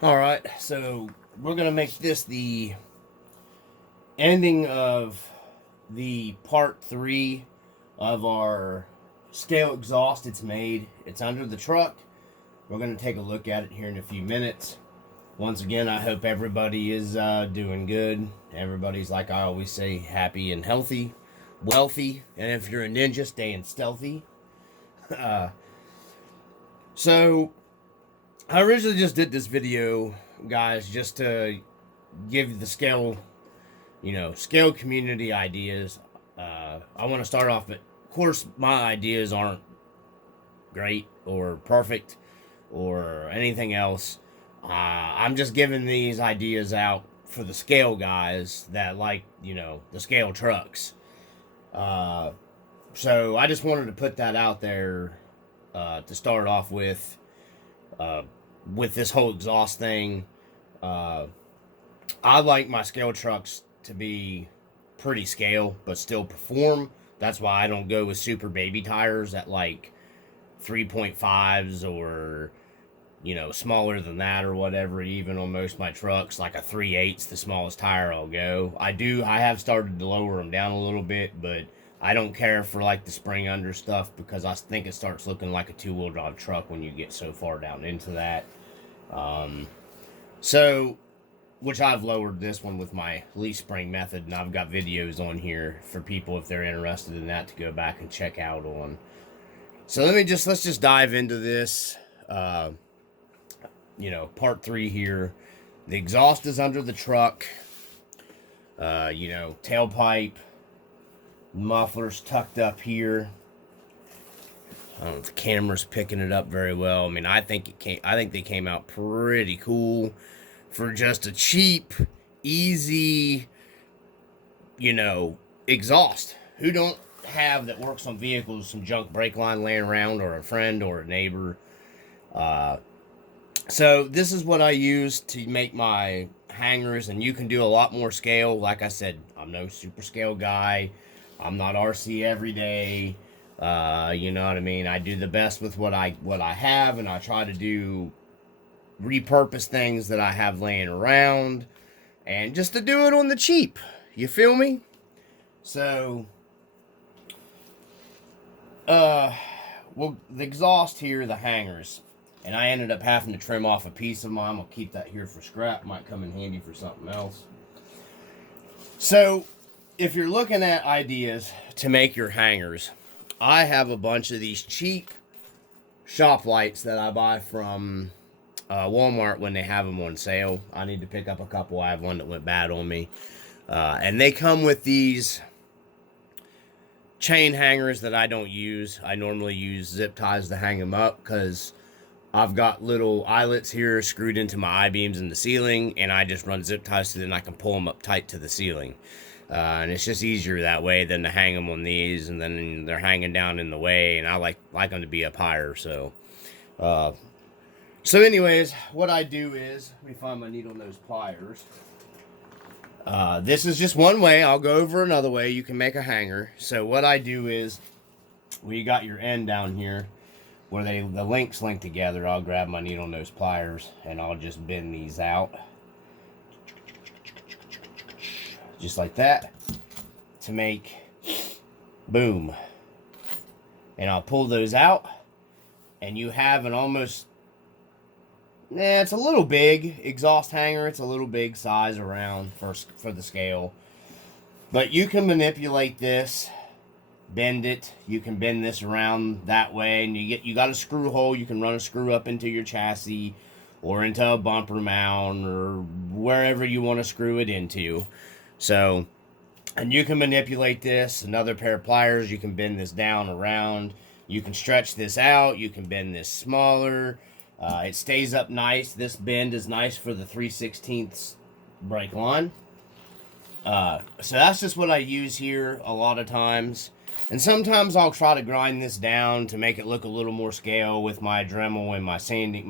Alright, so we're going to make this the ending of the part 3 of our scale exhaust. It's made, it's under the truck. We're going to take a look at it here in a few minutes. Once again, I hope everybody is doing good. Everybody's, like I always say, happy and healthy, wealthy, and if you're a ninja, staying stealthy. Uh, so, I originally just did this video, guys, just to give the scale community ideas. I want to start off, but of course, my ideas aren't great or perfect or anything else. I'm just giving these ideas out for the scale guys that like, the scale trucks. Uh, so I just wanted to put that out there to start off uh, with this whole exhaust thing. Uh, I like my scale trucks to be pretty scale, but still perform. That's why I don't go with super baby tires at like 3.5s or smaller than that or whatever. Even on most of my trucks, like a 3/8's the smallest tire I'll go. I have started to lower them down a little bit, but I don't care for like the spring under stuff because I think it starts looking like a two-wheel drive truck when you get so far down into that. Um, so, which I've lowered this one with my leaf spring method, and I've got videos on here for people if they're interested in that to go back and check out on. So let's just dive into this. Part 3 here. The exhaust is under the truck. Tailpipe, muffler's tucked up here. I don't know if the camera's picking it up very well. I mean, I think they came out pretty cool for just a cheap, easy, exhaust. Who don't have that works on vehicles some junk brake line laying around, or a friend or a neighbor? So this is what I use to make my hangers, and you can do a lot more scale. Like I said, I'm no super scale guy. I'm not RC every day. You know what I mean? I do the best with what I have, and I try to do repurpose things that I have laying around, and just to do it on the cheap. You feel me? So, well, the exhaust here, the hangers, and I ended up having to trim off a piece of mine. I'll keep that here for scrap. Might come in handy for something else. So, if you're looking at ideas to make your hangers, I have a bunch of these cheap shop lights that I buy from Walmart when they have them on sale. I need to pick up a couple. I have one that went bad on me. And they come with these chain hangers that I don't use. I normally use zip ties to hang them up because I've got little eyelets here screwed into my I-beams in the ceiling, and I just run zip ties so then I can pull them up tight to the ceiling. And it's just easier that way than to hang them on these, and then they're hanging down in the way, and I like them to be up higher. So anyways, what I do is, let me find my needle nose pliers. This is just one way. I'll go over another way you can make a hanger. So what I do is, you got your end down here where the links link together. I'll grab my needle nose pliers and I'll just bend these out. Just like that. To make, boom. And I'll pull those out. And you have an almost, it's a little big exhaust hanger. It's a little big size around for the scale. But you can manipulate this, bend it. You can bend this around that way, and you got a screw hole. You can run a screw up into your chassis or into a bumper mount or wherever you want to screw it into. So, and you can manipulate this. Another pair of pliers, you can bend this down around. You can stretch this out. You can bend this smaller. It stays up nice. This bend is nice for the 3/16 brake line. So that's just what I use here a lot of times. And sometimes I'll try to grind this down to make it look a little more scale with my Dremel and my sanding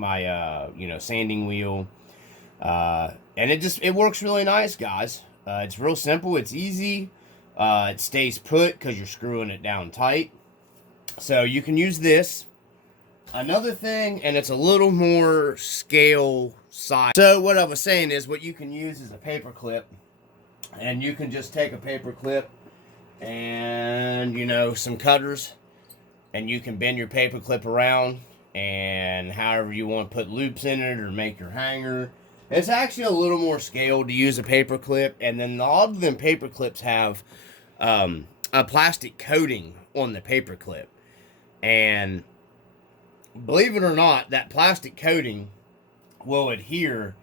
wheel. And it works really nice, guys. It's real simple. It's easy. It stays put because you're screwing it down tight. So you can use this Another thing, and it's a little more scale size. So what I was saying is what you can use is a paper clip. And you can just take a paper clip and, you know, some cutters. And you can bend your paper clip around. And however you want to put loops in it or make your hanger. It's actually a little more scale to use a paper clip. And then a lot of them paper clips have a plastic coating on the paper clip. And believe it or not, that plastic coating will adhere,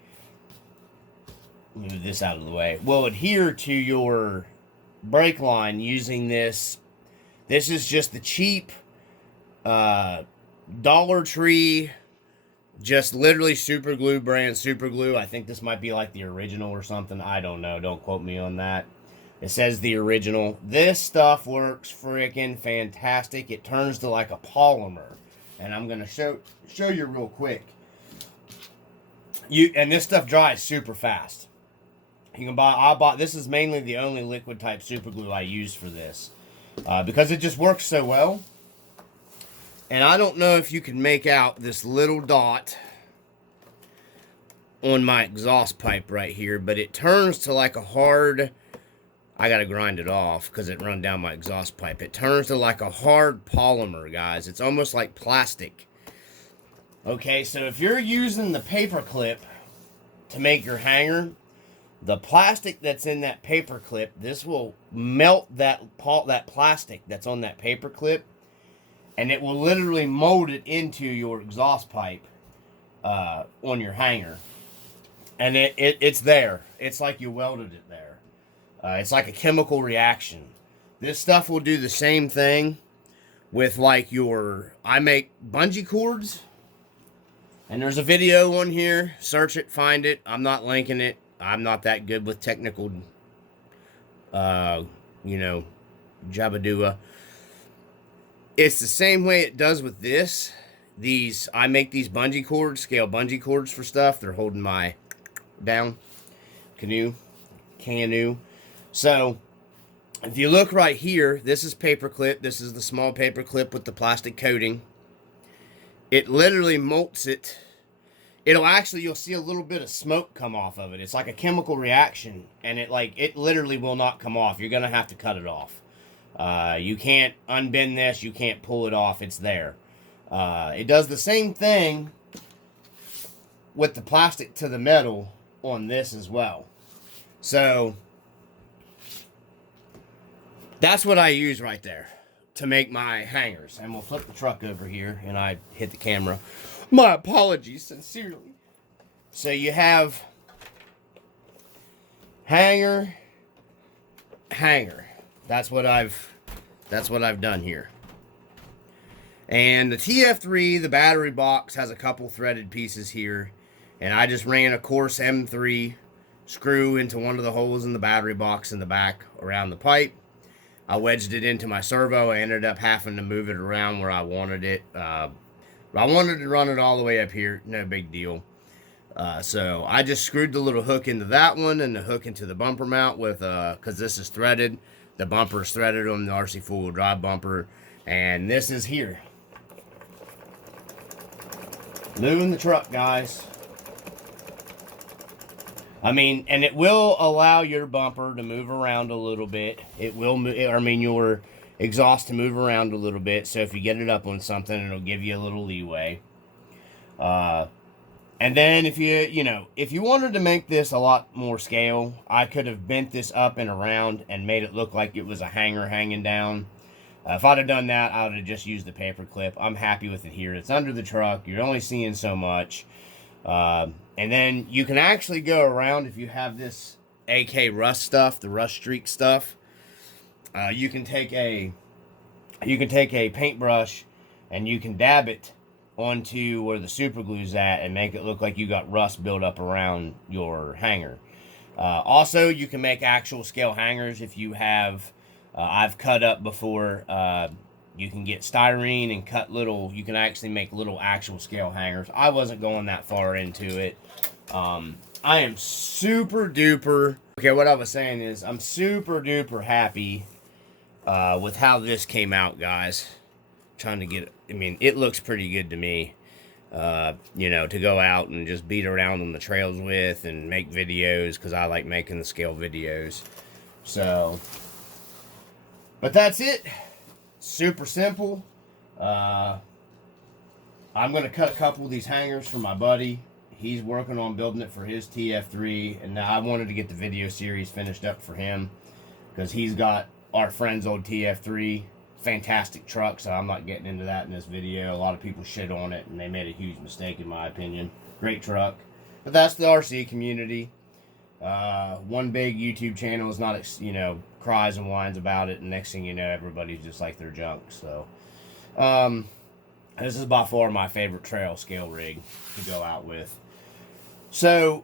move this out of the way, will adhere to your brake line using this. This is just the cheap Dollar Tree, just literally super glue brand super glue. I think this might be like the original or something. I don't know. Don't quote me on that. It says the original. This stuff works freaking fantastic. It turns to like a polymer. And I'm going to show you real quick. And this stuff dries super fast. You can buy, this is mainly the only liquid type super glue I use for this. Because it just works so well. And I don't know if you can make out this little dot on my exhaust pipe right here. But it turns to like a hard, I got to grind it off because it run down my exhaust pipe. It turns to like a hard polymer, guys. It's almost like plastic. Okay, so if you're using the paper clip to make your hanger, the plastic that's in that paper clip, this will melt that plastic that's on that paper clip, and it will literally mold it into your exhaust pipe on your hanger. And it's there. It's like you welded it there. It's like a chemical reaction. This stuff will do the same thing with like I make bungee cords. And there's a video on here. Search it, find it. I'm not linking it. I'm not that good with technical, jabadua. It's the same way it does with this. I make these bungee cords, scale bungee cords for stuff. They're holding my canoe. So, if you look right here, this is paper clip. This is the small paper clip with the plastic coating. It literally molts it. You'll see a little bit of smoke come off of it. It's like a chemical reaction, and it literally will not come off. You're going to have to cut it off. You can't unbend this. You can't pull it off. It's there. It does the same thing with the plastic to the metal on this as well. So, that's what I use right there to make my hangers. And we'll flip the truck over here, and I hit the camera. My apologies, sincerely. So you have hanger. That's what I've done here. And the Pt.3, the battery box, has a couple threaded pieces here. And I just ran a coarse M3 screw into one of the holes in the battery box in the back around the pipe. I wedged it into my servo. I ended up having to move it around where I wanted it. I wanted to run it all the way up here. No big deal. So I just screwed the little hook into that one and the hook into the bumper mount with, because this is threaded. The bumper is threaded on the RC four-wheel drive bumper. And this is here. Moving the truck, guys. I mean, and it will allow your bumper to move around a little bit. It will, your exhaust to move around a little bit. So if you get it up on something, it'll give you a little leeway. And then if you wanted to make this a lot more scale, I could have bent this up and around and made it look like it was a hanger hanging down. If I'd have done that, I would have just used the paper clip. I'm happy with it here. It's under the truck. You're only seeing so much. And then you can actually go around if you have this AK rust stuff, the rust streak stuff. You can take a paintbrush and you can dab it onto where the super glue's at and make it look like you got rust built up around your hanger. Also, you can make actual scale hangers if you have. I've cut up before. You can get styrene and cut little. You can actually make little actual scale hangers. I wasn't going that far into it. I am super duper. Okay, what I was saying is I'm super duper happy with how this came out, guys. trying to get, I mean, it looks pretty good to me. You know, to go out and just beat around on the trails with and make videos, because I like making the scale videos. So, but that's it. Super simple. I'm going to cut a couple of these hangers for my buddy. He's working on building it for his TF3, and now I wanted to get the video series finished up for him, because he's got our friend's old TF3. Fantastic truck, so I'm not getting into that in this video. A lot of people shit on it, and they made a huge mistake in my opinion. Great truck. But that's the RC community. One big YouTube channel is not, you know, cries and whines about it, and next thing you know, everybody's just like their junk. So, this is by far my favorite trail scale rig to go out with. So,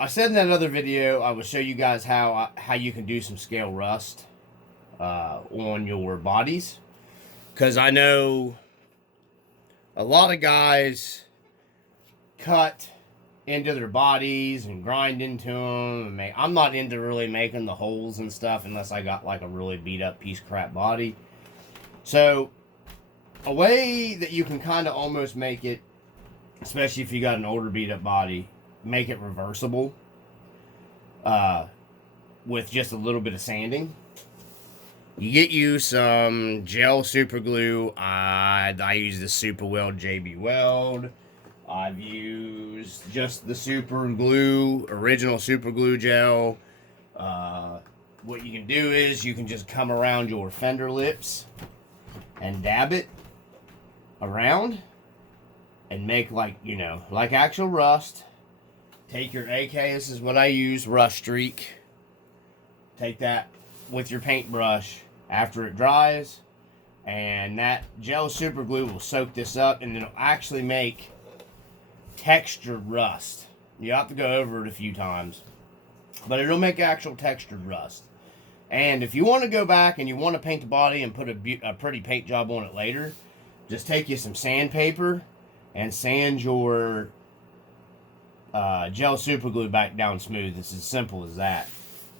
I said in that other video, I would show you guys how you can do some scale rust on your bodies, because I know a lot of guys cut into their bodies and grind into them. And I'm not into really making the holes and stuff unless I got like a really beat up piece of crap body. So a way that you can kind of almost make it, especially if you got an older beat up body, make it reversible with just a little bit of sanding. You get you some gel super glue. I use the Super Weld JB Weld. I've used just the super glue, original super glue gel. What you can do is you can just come around your fender lips and dab it around and make, like, you know, like actual rust. Take your AK, this is what I use, Rust Streak. Take that with your paintbrush after it dries, and that gel super glue will soak this up, and it'll actually make textured rust. You have to go over it a few times, but it'll make actual textured rust. And if you want to go back and you want to paint the body and put a pretty paint job on it later, just take you some sandpaper and sand your gel super glue back down smooth. It's as simple as that.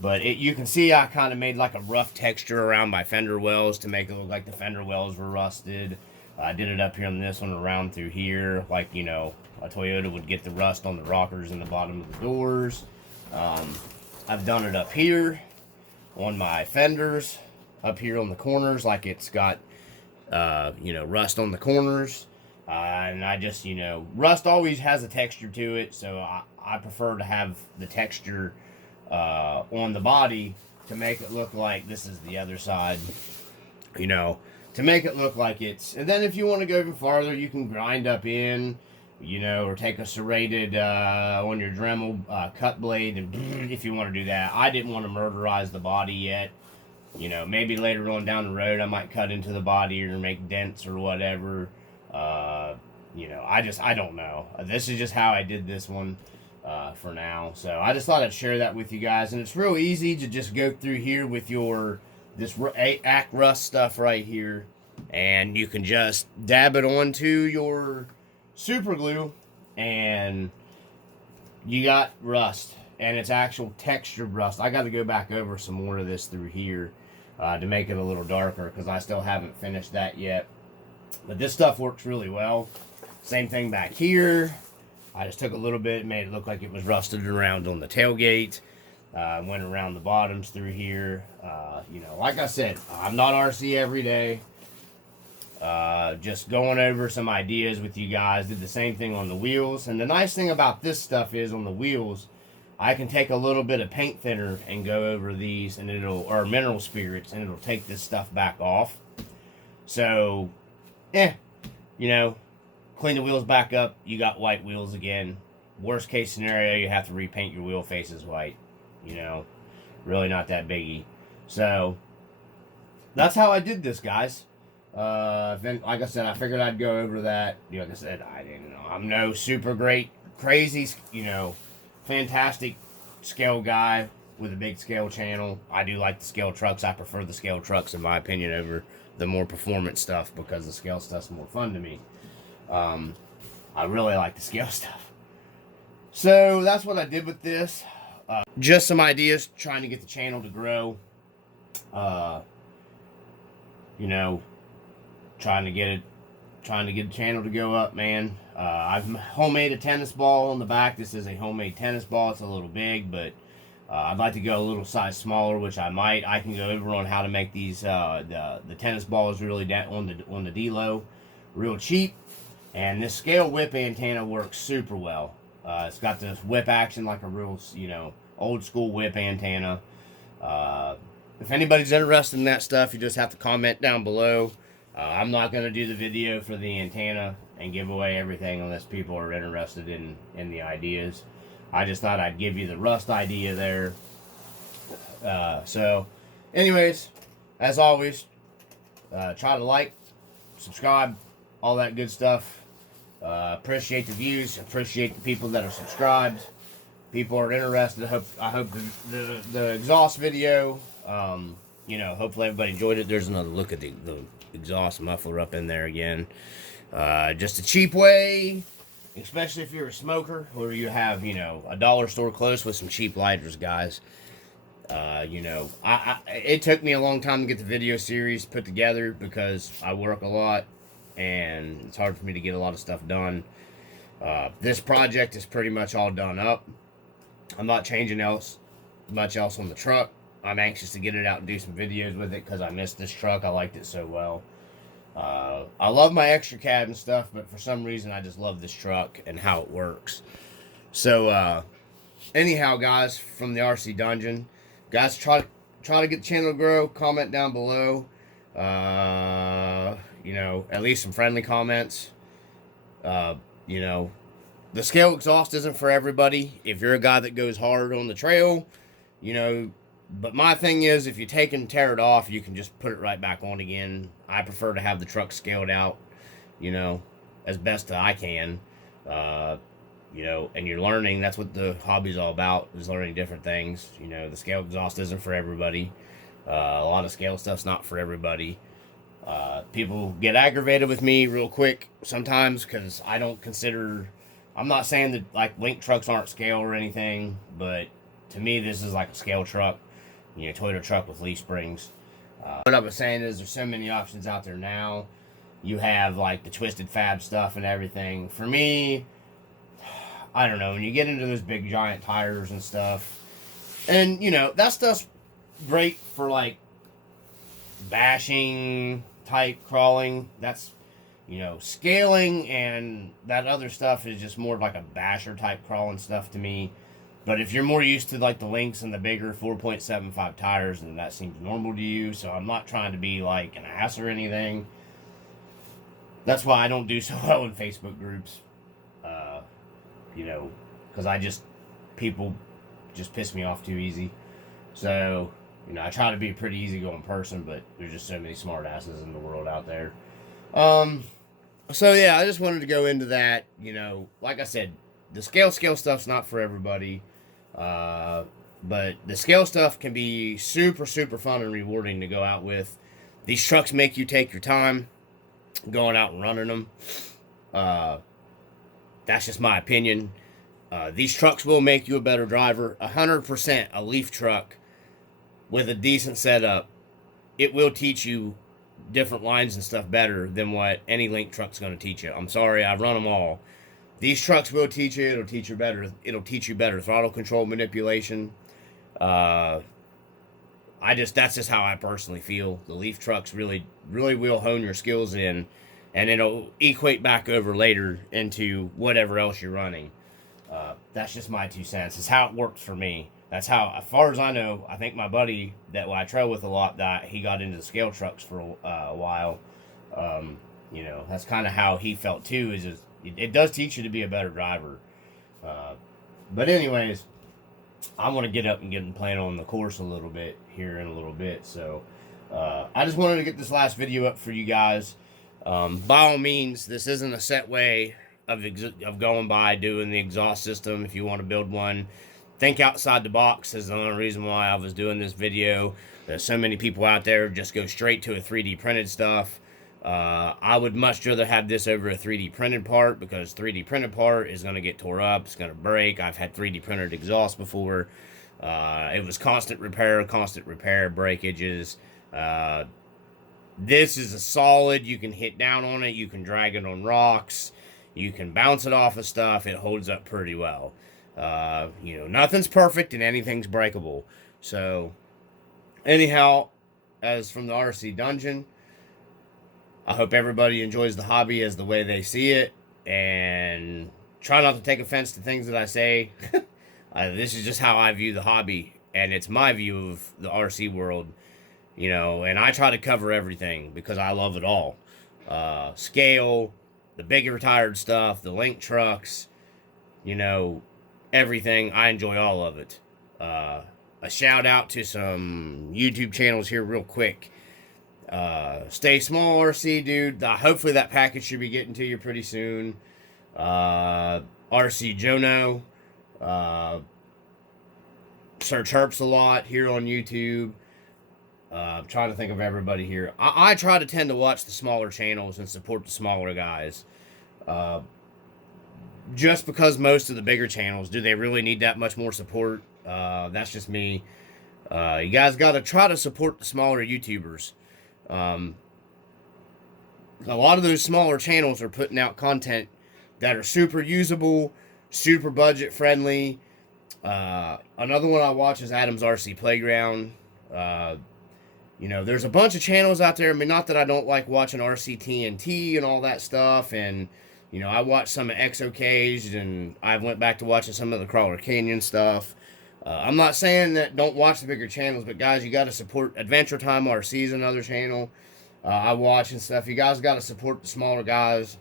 But you can see I kind of made like a rough texture around my fender wells to make it look like the fender wells were rusted. I did it up here on this one, around through here, like, you know, a Toyota would get the rust on the rockers in the bottom of the doors. I've done it up here on my fenders, up here on the corners, like it's got, you know, rust on the corners. And I just, you know, rust always has a texture to it, so I prefer to have the texture on the body to make it look like this is the other side, you know, to make it look like it's. And then if you want to go even farther, you can grind up in, you know, or take a serrated on your Dremel cut blade, and if you want to do that. I didn't want to murderize the body yet. You know, maybe later on down the road I might cut into the body or make dents or whatever. You know, I don't know. This is just how I did this one for now. So I just thought I'd share that with you guys. And it's real easy to just go through here with this Act Rust stuff right here, and you can just dab it onto your super glue, and you got rust, and it's actual textured rust. I got to go back over some more of this through here to make it a little darker, because I still haven't finished that yet. But this stuff works really well. Same thing back here. I just took a little bit, made it look like it was rusted around on the tailgate. Went around the bottoms through here. You know, like I said, I'm not RC every day. Just going over some ideas with you guys. Did the same thing on the wheels. And the nice thing about this stuff is, on the wheels, I can take a little bit of paint thinner and go over these, and or mineral spirits, and it'll take this stuff back off. So, you know, clean the wheels back up, you got white wheels again. Worst case scenario, you have to repaint your wheel faces white. You know, really not that biggie. So, that's how I did this, guys. Then, like I said, I figured I'd go over that. Like I said, I didn't know. I'm no super great, crazy, you know, fantastic scale guy with a big scale channel. I do like the scale trucks. I prefer the scale trucks, in my opinion, over the more performance stuff, because the scale stuff's more fun to me. I really like the scale stuff. So that's what I did with this. Just some ideas, trying to get the channel to grow. You know, trying to get the channel to go up, man. I've homemade a tennis ball on the back. This is a homemade tennis ball. It's a little big, but I'd like to go a little size smaller, which I might. I can go over on how to make these the tennis balls really down on the D-Low, real cheap. And this scale whip antenna works super well. It's got this whip action like a real, old school whip antenna. If anybody's interested in that stuff, you just have to comment down below. I'm not going to do the video for the antenna and give away everything unless people are interested in the ideas. I just thought I'd give you the rust idea there. So, anyways, as always, try to like, subscribe, all that good stuff. Appreciate the views. Appreciate the people that are subscribed. People are interested. I hope the exhaust video. Hopefully everybody enjoyed it. There's another look at the exhaust muffler up in there again. Just a cheap way, especially if you're a smoker or you have a dollar store close with some cheap lighters, guys. It took me a long time to get the video series put together because I work a lot. And it's hard for me to get a lot of stuff done. This project is pretty much all done up. I'm not changing much else on the truck. I'm anxious to get it out and do some videos with it because I missed this truck. I liked it so well. I love my extra cab and stuff, but for some reason I just love this truck and how it works. So anyhow, guys, from the RC Dungeon, guys, try to get the channel to grow. Comment down below. At least some friendly comments. The scale exhaust isn't for everybody. If you're a guy that goes hard on the trail, but my thing is, if you take and tear it off, you can just put it right back on again. I prefer to have the truck scaled out, as best I can. And you're learning. That's what the hobby's all about, is learning different things. The scale exhaust isn't for everybody. A lot of scale stuff's not for everybody. People get aggravated with me real quick sometimes because I'm not saying that like link trucks aren't scale or anything, but to me this is like a scale truck, Toyota truck with leaf springs. What I was saying is there's so many options out there now. You have like the twisted fab stuff and everything. For me, I don't know, when you get into those big giant tires and stuff, and that stuff's great for like bashing type crawling. That's scaling, and that other stuff is just more like a basher type crawling stuff to me. But if you're more used to like the links and the bigger 4.75 tires, then that seems normal to you. So I'm not trying to be like an ass or anything. That's why I don't do so well in Facebook groups. Because people just piss me off too easy. So I try to be a pretty easygoing person, but there's just so many smart asses in the world out there. So yeah, I just wanted to go into that. Like I said, the scale stuff's not for everybody. But the scale stuff can be super, super fun and rewarding to go out with. These trucks make you take your time going out and running them. That's just my opinion. These trucks will make you a better driver. 100% a leaf truck with a decent setup, it will teach you different lines and stuff better than what any link truck's going to teach you. I'm sorry, I've run them all. These trucks will teach you. It'll teach you better. It'll teach you better throttle control manipulation. That's just how I personally feel. The leaf trucks really, really will hone your skills in, and it'll equate back over later into whatever else you're running. That's just my 2 cents. It's how it works for me. That's how, as far as I know, I think my buddy that I trail with a lot, that he got into the scale trucks for a while. That's kind of how he felt too. It does teach you to be a better driver. But anyways, I want to get up and get playing on the course a little bit here in a little bit. So I just wanted to get this last video up for you guys. By all means, this isn't a set way of going by doing the exhaust system. If you want to build one, think outside the box is the only reason why I was doing this video. There's so many people out there just go straight to a 3D printed stuff. I would much rather have this over a 3D printed part, because 3D printed part is going to get tore up, it's going to break. I've had 3D printed exhaust before. It was constant repair, breakages. This is a solid. You can hit down on it. You can drag it on rocks. You can bounce it off of stuff. It holds up pretty well. Nothing's perfect and anything's breakable. So, anyhow, as from the RC Dungeon, I hope everybody enjoys the hobby as the way they see it, and try not to take offense to things that I say. This is just how I view the hobby, and it's my view of the RC world, and I try to cover everything because I love it all. Scale, the big retired stuff, the link trucks, you know, everything. I enjoy all of it. A shout out to some YouTube channels here, real quick. Stay Small RC, dude. Hopefully that package should be getting to you pretty soon. RC Jono. Search Herps a lot here on YouTube. I'm trying to think of everybody here. I try to tend to watch the smaller channels and support the smaller guys. Just because most of the bigger channels, do they really need that much more support? That's just me. You guys got to try to support the smaller YouTubers. A lot of those smaller channels are putting out content that are super usable, super budget friendly. Another one I watch is Adam's RC Playground. There's a bunch of channels out there. I mean, not that I don't like watching RCTNT and all that stuff. And, I watch some of XOK's, and I went back to watching some of the Crawler Canyon stuff. I'm not saying that don't watch the bigger channels, but guys, you got to support Adventure Time RC is another channel I watch and stuff. You guys got to support the smaller guys.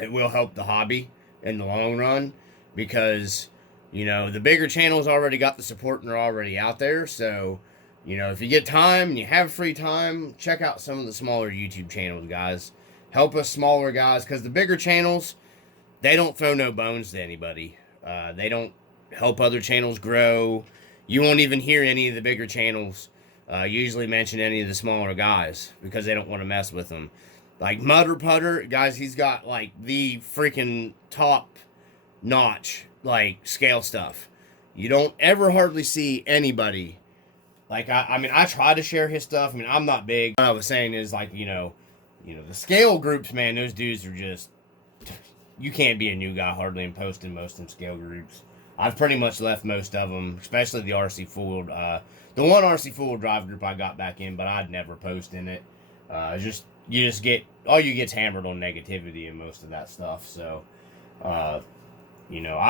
It will help the hobby in the long run because, the bigger channels already got the support and they're already out there. So, if you get time and you have free time, check out some of the smaller YouTube channels, guys. Help us smaller guys, because the bigger channels, they don't throw no bones to anybody. They don't help other channels grow. You won't even hear any of the bigger channels usually mention any of the smaller guys because they don't want to mess with them. Like Mutter Putter, guys, he's got like the freaking top notch like scale stuff. You don't ever hardly see anybody. Like, I try to share his stuff. I mean, I'm not big. What I was saying is, like, the scale groups, man, those dudes are just, you can't be a new guy hardly and posting most of them scale groups. I've pretty much left most of them, especially the RC Full. The one RC Full Drive group I got back in, but I'd never post in it. You just get, all you get's hammered on negativity and most of that stuff. So, I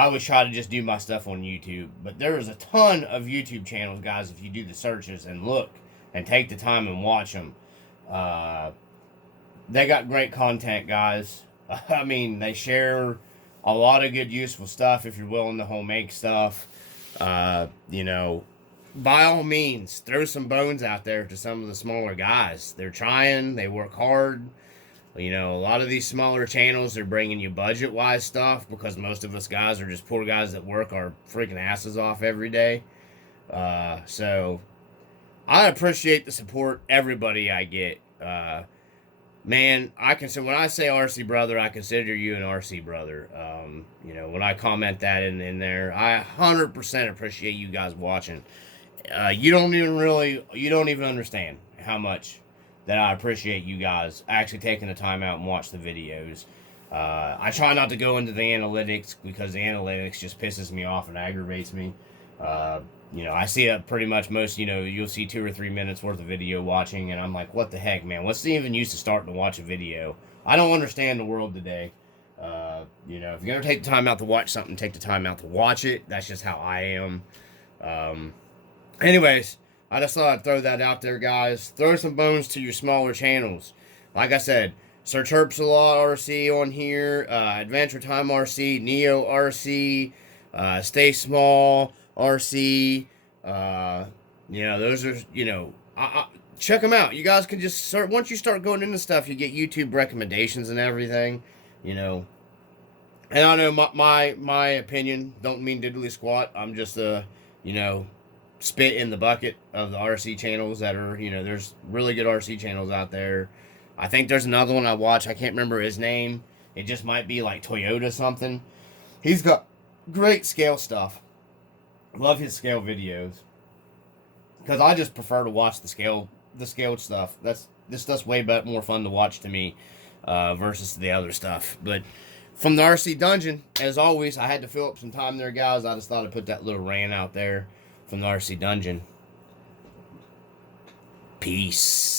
always try to just do my stuff on YouTube, but there is a ton of YouTube channels, guys, if you do the searches and look and take the time and watch them. They got great content, guys. They share a lot of good, useful stuff if you're willing to home make stuff. By all means, throw some bones out there to some of the smaller guys. They're trying, they work hard. A lot of these smaller channels are bringing you budget-wise stuff because most of us guys are just poor guys that work our freaking asses off every day. So, I appreciate the support everybody I get. Man, when I say RC brother, I consider you an RC brother. When I comment that in there, I 100% appreciate you guys watching. You don't even understand how much that I appreciate you guys actually taking the time out and watch the videos. I try not to go into the analytics because the analytics just pisses me off and aggravates me. I see that pretty much most, you'll see 2 or 3 minutes worth of video watching, and I'm like, what the heck, man? What's the even use of starting to watch a video? I don't understand the world today. If you're going to take the time out to watch something, take the time out to watch it. That's just how I am. Anyways, I just thought I'd throw that out there, guys. Throw some bones to your smaller channels. Like I said, Search Herps a lot RC on here. Adventure Time RC, Neo RC, Stay Small RC. Those are, check them out. You guys can just start, once you start going into stuff, you get YouTube recommendations and everything, And I know my opinion don't mean diddly squat. I'm just spit in the bucket of the RC channels that are, there's really good RC channels out there. I think there's another one I watch. I can't remember his name. It just might be like Toyota something. He's got great scale stuff. Love his scale videos. Because I just prefer to watch the scale stuff. That's this stuff's way more fun to watch to me versus the other stuff. But from the RC Dungeon, as always, I had to fill up some time there, guys. I just thought I'd put that little rant out there from the RC Dungeon. Peace.